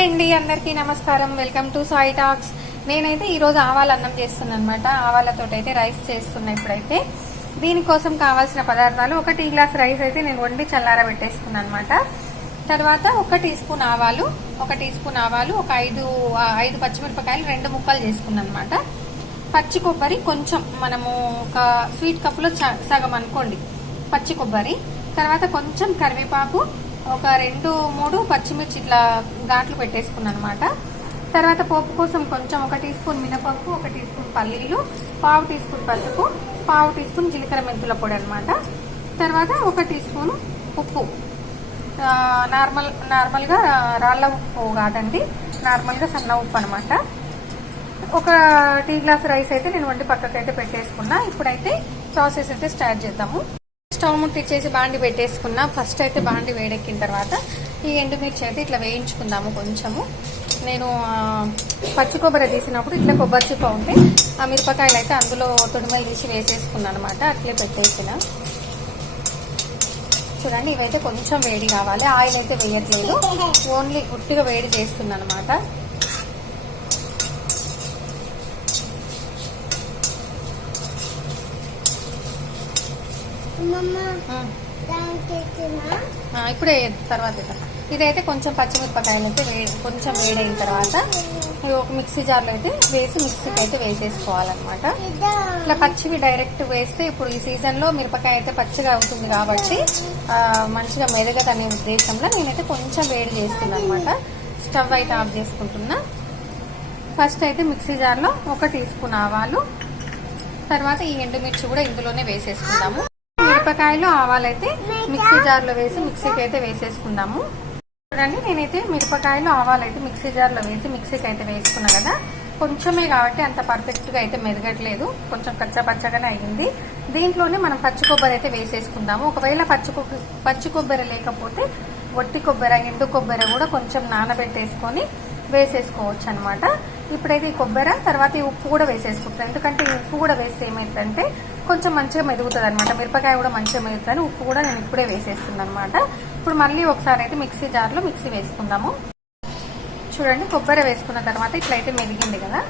Hi అండి అందరికీ నమస్కారం. Welcome to Sai talks. నేనైతే ఈరోజు ఆవాల అన్నం చేస్తున్నాను అనమాట ఆవాలతో అయితే రైస్ చేస్తున్నా ఇప్పుడైతే. దీనికోసం కావాల్సిన పదార్థాలు ఒక టీ గ్లాస్ రైస్ అయితే నేను వండి చల్లార పెట్టేసుకున్నాను అనమాట తర్వాత ఒక టీ స్పూన్ ఆవాలు ఒక టీ స్పూన్ ఆవాలు ఒక ఐదు ఐదు పచ్చిమిరపకాయలు రెండు ముక్కలు చేసుకున్నాను అనమాట పచ్చి కొబ్బరి కొంచెం మనము ఒక స్వీట్ కప్పులో చ- సగం అనుకోండి. పచ్చి కొబ్బరి. తర్వాత కొంచెం కరివేపాకు ఒక రెండు మూడు పచ్చిమిర్చి ఇట్లా గాట్లు పెట్టేసుకున్నాను అనమాట తర్వాత పోపు కోసం కొంచెం ఒక టీ స్పూన్ మినపప్పు ఒక టీ స్పూన్ పల్లీలు పావు టీ స్పూన్ పసుపు పావు టీ స్పూన్ జీలకర్ర మెంతుల పొడి అనమాట తర్వాత ఒక టీ స్పూన్ ఉప్పు నార్మల్ నార్మల్గా రాళ్ళ ఉప్పు కాదండి నార్మల్గా సన్న ఉప్పు అనమాట ఒక టీ గ్లాస్ రైస్ అయితే నేను వండి పక్కకు అయితే పెట్టేసుకున్నా. ఇప్పుడైతే ప్రాసెస్ అయితే స్టార్ట్ చేద్దాము. స్టవ్ ఇచ్చేసి బాండి పెట్టేసుకున్నా. ఫస్ట్ అయితే బాండి వేడెక్కిన తర్వాత ఈ ఎండుమిర్చి అయితే ఇట్లా వేయించుకుందాము కొంచెము. నేను పచ్చి కొబ్బరి తీసినప్పుడు ఇట్లా కొబ్బరి చిప్ప ఉంటే ఆ మిరపకాయలు అయితే అందులో తొడిమలు తీసి వేసేసుకున్నాను అనమాట అట్లే పెట్టేసిన. చూడండి ఇవైతే కొంచెం వేడి కావాలి. ఆయిల్ అయితే వేయట్లేదు. ఓన్లీ గుట్టిగా వేడి చేస్తున్నాను అనమాట ఇప్పుడే తర్వాత. ఇదైతే కొంచెం పచ్చిమిరపకాయలు అయితే కొంచెం వేడైన తర్వాత ఇవి ఒక మిక్సీ జార్లో అయితే వేసి మిక్సీకి అయితే వేసేసుకోవాలన్నమాట ఇట్లా పచ్చివి డైరెక్ట్ వేస్తే ఇప్పుడు ఈ సీజన్లో మిరపకాయ అయితే పచ్చిగా అవుతుంది కాబట్టి మంచిగా మెరగదనే ఉద్దేశంలో నేనైతే కొంచెం వేడి చేస్తున్నాను అనమాట స్టవ్ అయితే ఆఫ్ చేసుకుంటున్నా. ఫస్ట్ అయితే మిక్సీ జార్లో ఒక టీ స్పూన్ ఆవాలు తర్వాత ఈ ఎండుమిర్చి కూడా ఇందులోనే వేసేసుకుందాము. మిరపకాయలు ఆవాలైతే మిక్సీ జార్లో వేసి మిక్సీకి అయితే వేసేసుకుందాము. చూడండి నేనైతే మిరపకాయలు ఆవాలు అయితే మిక్సీ జార్లో వేసి మిక్సీకి అయితే వేసుకున్నా కదా. కొంచెమే కాబట్టి అంత పర్ఫెక్ట్గా అయితే మెరగట్లేదు కొంచెం కచ్చా పచ్చగానే అయ్యింది. దీంట్లోనే మనం పచ్చి కొబ్బరి అయితే వేసేసుకుందాము. ఒకవేళ పచ్చి కొబ్బరి పచ్చి కొబ్బరి లేకపోతే ఒట్టి కొబ్బరి ఎండు కొబ్బరి కూడా కొంచెం నానబెట్టేసుకొని వేసేసుకోవచ్చు అనమాట ఇప్పుడైతే ఈ కొబ్బరి తర్వాత ఈ ఉప్పు కూడా వేసేసుకుంటాం. ఎందుకంటే ఈ ఉప్పు కూడా వేస్తే ఏమైందంటే కొంచెం మంచిగా మెరుగుతుంది అనమాట మిరపకాయ కూడా మంచిగా మెరుగుతుంది ఉప్పు కూడా నేను ఇప్పుడే వేసేస్తున్నాను అనమాట ఇప్పుడు మళ్ళీ ఒకసారి అయితే మిక్సీ జార్లో మిక్సీ వేసుకుందాము. చూడండి కొబ్బరి వేసుకున్న తర్వాత ఇట్లయితే మెరిగింది కదా.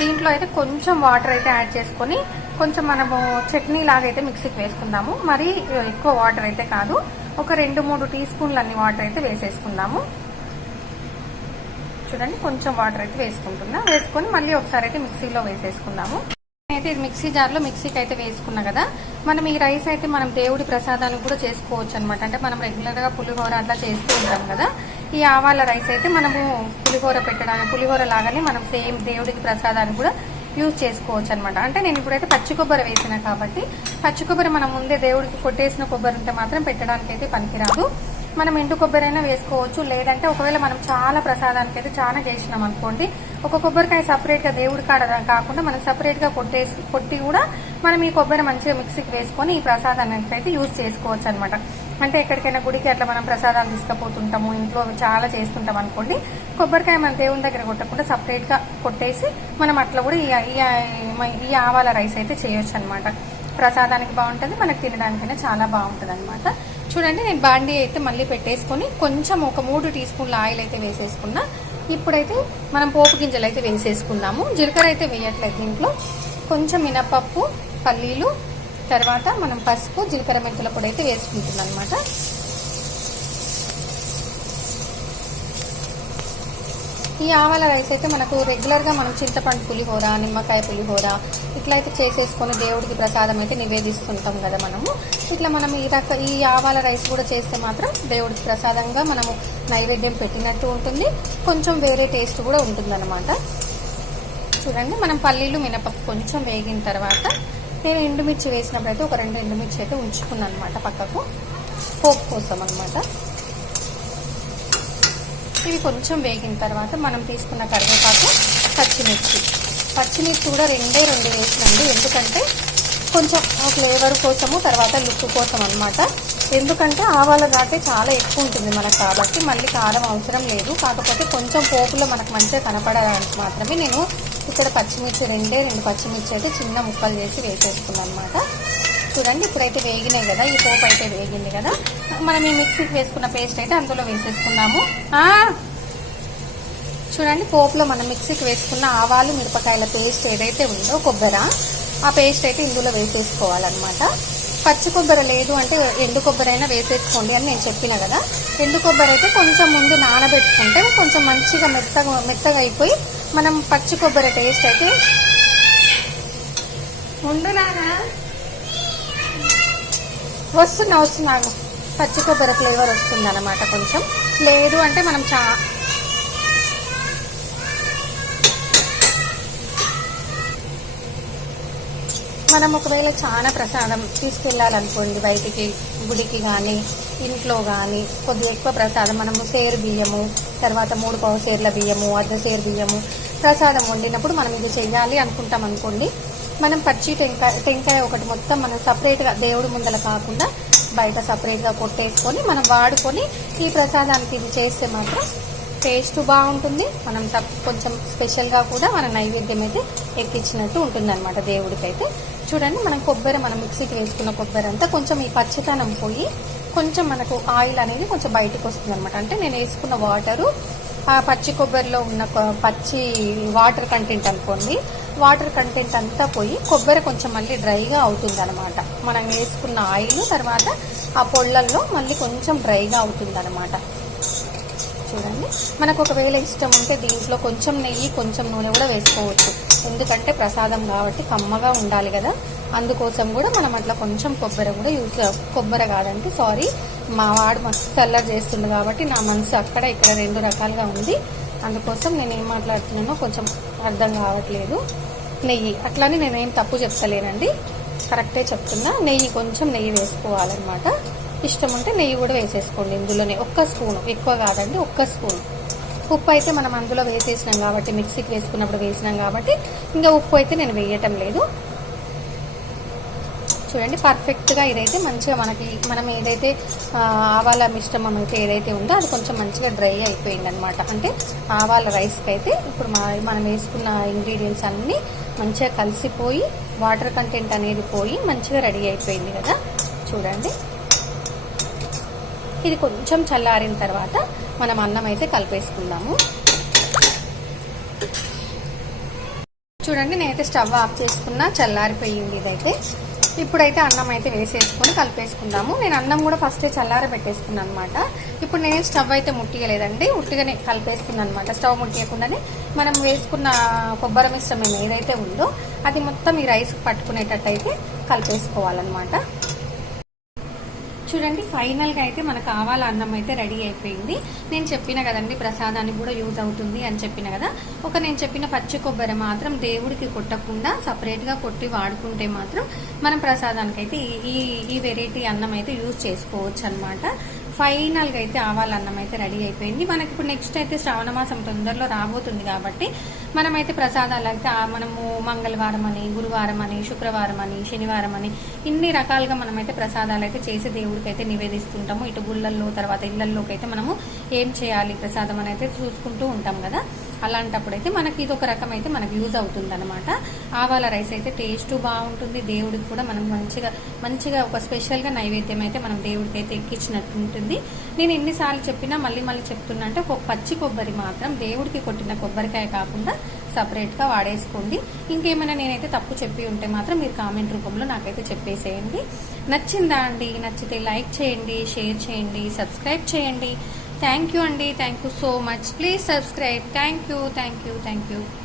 దీంట్లో అయితే కొంచెం వాటర్ అయితే యాడ్ చేసుకొని కొంచెం మనము చట్నీ లాగా అయితే మిక్సీకి వేసుకుందాము. మరి ఎక్కువ వాటర్ అయితే కాదు. ఒక రెండు మూడు టీ స్పూన్లు అన్ని వాటర్ అయితే వేసేసుకుందాము. చూడండి కొంచెం వాటర్ అయితే వేసుకుంటున్నా. వేసుకొని మళ్ళీ ఒకసారి అయితే మిక్సీలో వేసేసుకుందాము. అయితే ఇది మిక్సీ జార్లో మిక్సీకి అయితే వేసుకున్నా కదా. మనం ఈ రైస్ అయితే మనం దేవుడి ప్రసాదానికి కూడా చేసుకోవచ్చు అనమాట అంటే మనం రెగ్యులర్గా పులిహోర అట్లా చేస్తూ ఉంటాం కదా. ఈ ఆవాల రైస్ అయితే మనము పులిహోర పెట్టడానికి పులిహోర లాగానే మనం సేమ్ దేవుడికి ప్రసాదాన్ని కూడా యూజ్ చేసుకోవచ్చు అనమాట అంటే నేను ఇప్పుడైతే పచ్చి కొబ్బరి వేసిన కాబట్టి పచ్చి కొబ్బరి మనం ముందే దేవుడికి కొట్టేసిన కొబ్బరి ఉంటే మాత్రం పెట్టడానికి అయితే పనికిరాదు. మనం ఎండు కొబ్బరి అయినా వేసుకోవచ్చు. లేదంటే ఒకవేళ మనం చాలా ప్రసాదానికి అయితే చాలా చేసినాం అనుకోండి ఒక కొబ్బరికాయ సపరేట్గా దేవుడి కాడ కాకుండా మనం సపరేట్గా కొట్టేసి కొట్టి కూడా మనం ఈ కొబ్బరి మంచిగా మిక్సీకి వేసుకొని ఈ ప్రసాదానికి అయితే యూజ్ చేసుకోవచ్చు అనమాట అంటే ఎక్కడికైనా గుడికి అట్లా మనం ప్రసాదాలు తీసుకుపోతుంటాము ఇంట్లో చాలా చేస్తుంటాం అనుకోండి కొబ్బరికాయ మన దేవుని దగ్గర కొట్టకుండా సపరేట్గా కొట్టేసి మనం అట్లా కూడా ఈ ఈ- ఈ ఆవాల రైస్ అయితే చేయొచ్చు అనమాట ప్రసాదానికి బాగుంటుంది మనకు తినడానికైనా చాలా బాగుంటుంది అనమాట చూడండి నేను బాండీ అయితే మళ్ళీ పెట్టేసుకొని కొంచెం ఒక మూడు టీ స్పూన్ల ఆయిల్ అయితే వేసేసుకున్నా. ఇప్పుడైతే మనం పోపు గింజలు అయితే వేసేసుకుందాము. జీలకర్ర అయితే వేయట్లేదు దీంట్లో కొంచెం మినపప్పు పల్లీలు తర్వాత మనం పసుపు జీలకర్ర మెంతుల పొడి అయితే వేసుకుంటున్నాం అనమాట ఈ ఆవాల రైస్ అయితే మనకు రెగ్యులర్గా మనం చింతపండు పులిహోర నిమ్మకాయ పులిహోర ఇట్లా అయితే చేసేసుకొని దేవుడికి ప్రసాదం అయితే నివేదిస్తుంటాం కదా మనము. ఇట్లా మనం ఈ రక ఈ ఆవాల రైస్ కూడా చేస్తే మాత్రం దేవుడికి ప్రసాదంగా మనము నైవేద్యం పెట్టినట్టు ఉంటుంది. కొంచెం వేరే టేస్ట్ కూడా ఉంటుందన్నమాట. చూడండి మనం పల్లీలు మినపప్పు కొంచెం వేగిన తర్వాత నేను ఎండుమిర్చి వేసినప్పుడు అయితే ఒక రెండు ఎండుమిర్చి అయితే ఉంచుకున్నాను అనమాట పక్కకు. పోపు కోసం అనమాట ఇవి కొంచెం వేగిన తర్వాత మనం తీసుకున్న కరివేపాకు పచ్చిమిర్చి. పచ్చిమిర్చి కూడా రెండే రెండు వేసినండి ఎందుకంటే కొంచెం ఫ్లేవర్ కోసము తర్వాత లుక్ కోసం అనమాట ఎందుకంటే ఆవాల ఘాటే చాలా ఎక్కువ ఉంటుంది మనకు కాబట్టి మళ్ళీ కారం అవసరం లేదు. కాకపోతే కొంచెం పోపులో మనకు మంచిగా కనపడడానికి మాత్రమే నేను ఇక్కడ పచ్చిమిర్చి రెండే రెండు పచ్చిమిర్చి అయితే చిన్న ముక్కలు చేసి వేసేసుకున్నాను అనమాట చూడండి ఇప్పుడైతే వేగినాయి కదా ఈ పోపు అయితే వేగింది కదా. మనం ఈ మిక్సీకి వేసుకున్న పేస్ట్ అయితే అందులో వేసేసుకున్నాము చూడండి పోపులో మనం మిక్సీకి వేసుకున్న ఆవాలు మిరపకాయల పేస్ట్ ఏదైతే ఉందో కొబ్బర ఆ పేస్ట్ అయితే ఇందులో వేసేసుకోవాలన్నమాట. పచ్చి కొబ్బరి లేదు అంటే ఎండు కొబ్బరి అయినా వేసేసుకోండి అని నేను చెప్పిన కదా. ఎండు కొబ్బరి అయితే కొంచెం ముందు నానబెట్టుకుంటే కొంచెం మంచిగా మెత్తగా మెత్తగా అయిపోయి మనం పచ్చి కొబ్బరి టేస్ట్ అయితే ఉండులాగా వస్తున్నా వస్తున్నాను పచ్చి కొబ్బరి ఫ్లేవర్ వస్తుంది అనమాట కొంచెం. లేదు అంటే మనం చా మనం ఒకవేళ చాలా ప్రసాదం తీసుకెళ్ళాలనుకోండి బయటికి గుడికి కానీ ఇంట్లో కానీ కొద్దిగా ఎక్కువ ప్రసాదం మనము సేరు బియ్యము తర్వాత మూడు పావు సేర్ల బియ్యము అర్ధ సేరు బియ్యము ప్రసాదం వండినప్పుడు మనం ఇది చెయ్యాలి అనుకుంటాం అనుకోండి మనం పచ్చి టెంకాయ టెంకాయ ఒకటి మొత్తం మనం సపరేట్గా దేవుడి ముందల కాకుండా బయట సపరేట్గా కొట్టేసుకొని మనం వాడుకొని ఈ ప్రసాదానికి ఇది చేస్తే మాత్రం టేస్ట్ బాగుంటుంది. మనం కొంచెం స్పెషల్గా కూడా మన నైవేద్యం అయితే ఎక్కించినట్టు ఉంటుంది అనమాట దేవుడికైతే. చూడండి మనం కొబ్బరి మనం మిక్సీకి వేసుకున్న కొబ్బరి అంతా కొంచెం ఈ పచ్చితనం పోయి కొంచెం మనకు ఆయిల్ అనేది కొంచెం బయటకు వస్తుంది అనమాట అంటే నేను వేసుకున్న వాటరు ఆ పచ్చి కొబ్బరిలో ఉన్న పచ్చి వాటర్ కంటెంట్ అనుకోండి వాటర్ కంటెంట్ అంతా పోయి కొబ్బరి కొంచెం మళ్ళీ డ్రైగా అవుతుంది అనమాట మనం వేసుకున్న ఆయిల్ తర్వాత ఆ పొళ్ళల్లో మళ్ళీ కొంచెం డ్రైగా అవుతుంది అనమాట చూడండి. మనకు ఒకవేళ ఇష్టం ఉంటే దీంట్లో కొంచెం నెయ్యి కొంచెం నూనె కూడా వేసుకోవచ్చు. ఎందుకంటే ప్రసాదం కాబట్టి కమ్మగా ఉండాలి కదా. అందుకోసం కూడా మనం అట్లా కొంచెం కొబ్బరి కూడా యూజ్ కొబ్బరి కాదంటే సారీ. మా వాడు మస్తు కలర్ చేస్తుంది కాబట్టి నా మనసు అక్కడ ఇక్కడ రెండు రకాలుగా ఉంది. అందుకోసం నేను ఏం మాట్లాడుతున్నానో కొంచెం అర్థం కావట్లేదు. నెయ్యి. అట్లానే నేనేం తప్పు చెప్తలేనండి. కరెక్టే చెప్తున్నా. నెయ్యి కొంచెం నెయ్యి వేసుకోవాలన్నమాట. ఇష్టం ఉంటే నెయ్యి కూడా వేసేసుకోండి ఇందులోనే. ఒక్క స్పూన్. ఎక్కువ కాదండి ఒక్క స్పూన్. ఉప్పు అయితే మనం అందులో వేసేసినాం కాబట్టి మిక్సీకి వేసుకున్నప్పుడు వేసినాం కాబట్టి ఇంకా ఉప్పు అయితే నేను వేయటం లేదు. చూడండి పర్ఫెక్ట్గా ఇదైతే మంచిగా మనకి మనం ఏదైతే ఆవాల మిశ్రమం అయితే ఏదైతే ఉందో అది కొంచెం మంచిగా డ్రై అయిపోయింది అనమాట అంటే ఆవాల రైస్కి అయితే ఇప్పుడు మనం వేసుకున్న ఇంగ్రీడియంట్స్ అన్నీ మంచిగా కలిసిపోయి వాటర్ కంటెంట్ అనేది పోయి మంచిగా రెడీ అయిపోయింది కదా. చూడండి. ఇది కొంచెం చల్లారిన తర్వాత మనం అన్నం అయితే కలిపేసుకుందాము. చూడండి నేనైతే స్టవ్ ఆఫ్ చేసుకున్నా చల్లారిపోయింది ఇదైతే. ఇప్పుడైతే అన్నం అయితే వేసేసుకొని కలిపేసుకుందాము. నేను అన్నం కూడా ఫస్టే చల్లార పెట్టేసుకున్నాను అనమాట ఇప్పుడు నేను స్టవ్ అయితే ముట్టియలేదండి. ఉట్టిగానే కలిపేసుకున్నాను అనమాట స్టవ్ ముట్టియకుండానే మనం వేసుకున్న కొబ్బరి మిశ్రమం ఏదైతే ఉందో అది మొత్తం ఈ రైస్ పట్టుకునేటట్టు అయితే కలిపేసుకోవాలన్నమాట. చూడండి ఫైనల్గా అయితే మనకు కావాల అన్నం అయితే రెడీ అయిపోయింది. నేను చెప్పిన కదండి ప్రసాదానికి కూడా యూజ్ అవుతుంది అని చెప్పిన కదా. ఒక నేను చెప్పిన పచ్చి కొబ్బరి మాత్రం దేవుడికి కొట్టకుండా సపరేట్గా కొట్టి వాడుకుంటే మాత్రం మనం ప్రసాదానికి అయితే ఈ- ఈ ఈ వెరైటీ అన్నం అయితే యూజ్ చేసుకోవచ్చు అనమాట ఫైనల్గా అయితే ఆవాల అన్నం అయితే రెడీ అయిపోయింది. మనకి ఇప్పుడు నెక్స్ట్ అయితే శ్రావణ మాసం తొందరలో రాబోతుంది కాబట్టి మనమైతే ప్రసాదాలు అయితే మనము మంగళవారం అని గురువారం అని శుక్రవారం అని శనివారం అని ఇన్ని రకాలుగా మనమైతే ప్రసాదాలు అయితే చేసి దేవుడికి అయితే నివేదిస్తుంటాము. ఇటు గుళ్ళల్లో తర్వాత ఇళ్ళల్లోకి అయితే మనము ఏం చేయాలి ప్రసాదం అని అయితే చూసుకుంటూ ఉంటాం కదా. అలాంటప్పుడు అయితే మనకి ఇది ఒక రకం అయితే మనకు యూజ్ అవుతుంది అనమాట ఆవాల రైస్ అయితే టేస్ట్ బాగుంటుంది. దేవుడికి కూడా మనం మంచిగా మంచిగా ఒక స్పెషల్గా నైవేద్యం అయితే మనం దేవుడికి అయితే ఎక్కించినట్టు ఉంటుంది నేను ఎన్నిసార్లు చెప్పినా మళ్ళీ మళ్ళీ చెప్తున్నా అంటే ఒక పచ్చి కొబ్బరి మాత్రం దేవుడికి కొట్టిన కొబ్బరికాయ కాకుండా సపరేట్గా వాడేసుకోండి. ఇంకేమైనా నేనైతే తప్పు చెప్పి ఉంటే మాత్రం మీరు కామెంట్ రూపంలో నాకైతే చెప్పేసేయండి. నచ్చిందా అండి? నచ్చితే లైక్ చేయండి షేర్ చేయండి సబ్స్క్రైబ్ చేయండి. థ్యాంక్ యూ అండి. Thank you so much. Please subscribe. Thank you thank you thank you.